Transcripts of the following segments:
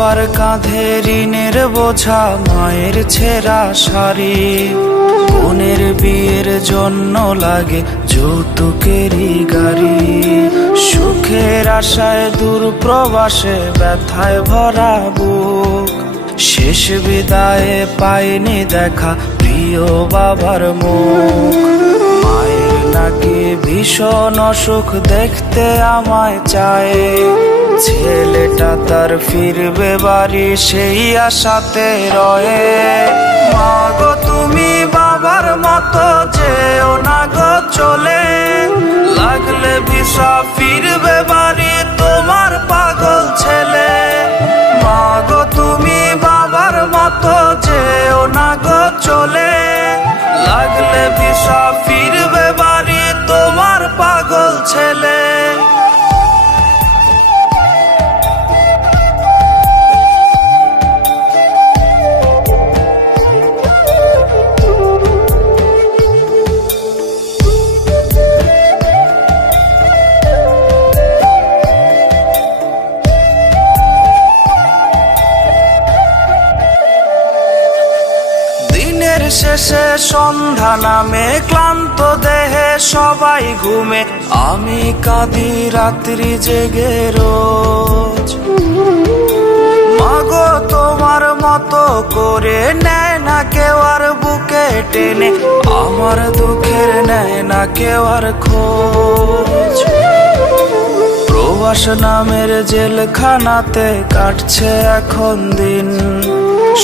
সবার কাঁধে ঋণের বোঝা, মায়ের ছেঁড়া শাড়ি, বোনের বিয়ের জন্য লাগে যৌতুকেরই গাড়ি। সুখের আশায় দূর প্রবাসে ব্যথায় ভরা বুক, শেষ বিদায়ে পাইনি দেখা প্রিয় বাবার মুখ। মায়ের নাকি ভীষণ অসুখ, দেখতে আমায় চায়, ছেলেটা তার ফিরবে বাড়ি সেই আশাতে রয়ে। মা গো তুমি বাবার মতো যেও না গো চলে, লাগলে ভিসা ফিরবে বাড়ি তোমার পাগল ছেলে। মা গো তুমি বাবার মতো যেও না গো চলে, লাগলে ভিসা ফিরবে বাড়ি তোমার পাগল ছেলে। শেষে সন্ধ্যা নামে, ক্লান্ত দেহে সবাই ঘুমে, আমি কাঁদি রাত্রি জেগে রোজ। মাগো তোমার মতো করে নেয় না কেউ আর বুকে টেনে, আমার দুঃখের নেয় না কেউ আর খোঁজ। প্রবাস নামের জেলখানাতে কাটছে এখন দিন,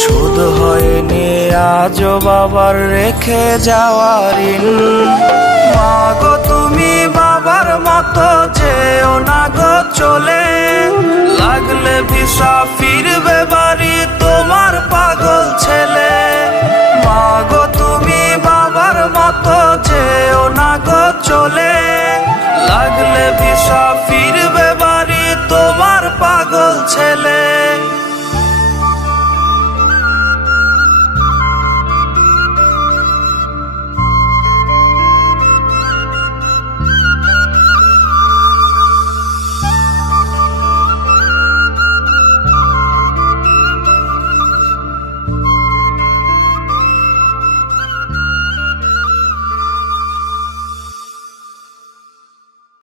শোধ হয়নি আজও বাবার রেখে যাওয়া ঋণ। মা গো তুমি বাবার মতো যেও না গো চলে, লাগলে ভিসা ফিরবে বাড়ি তোমার পাগল ছেলে। মা গো তুমি বাবার মতো যেও না গো চলে, লাগলে ভিসা ফিরবে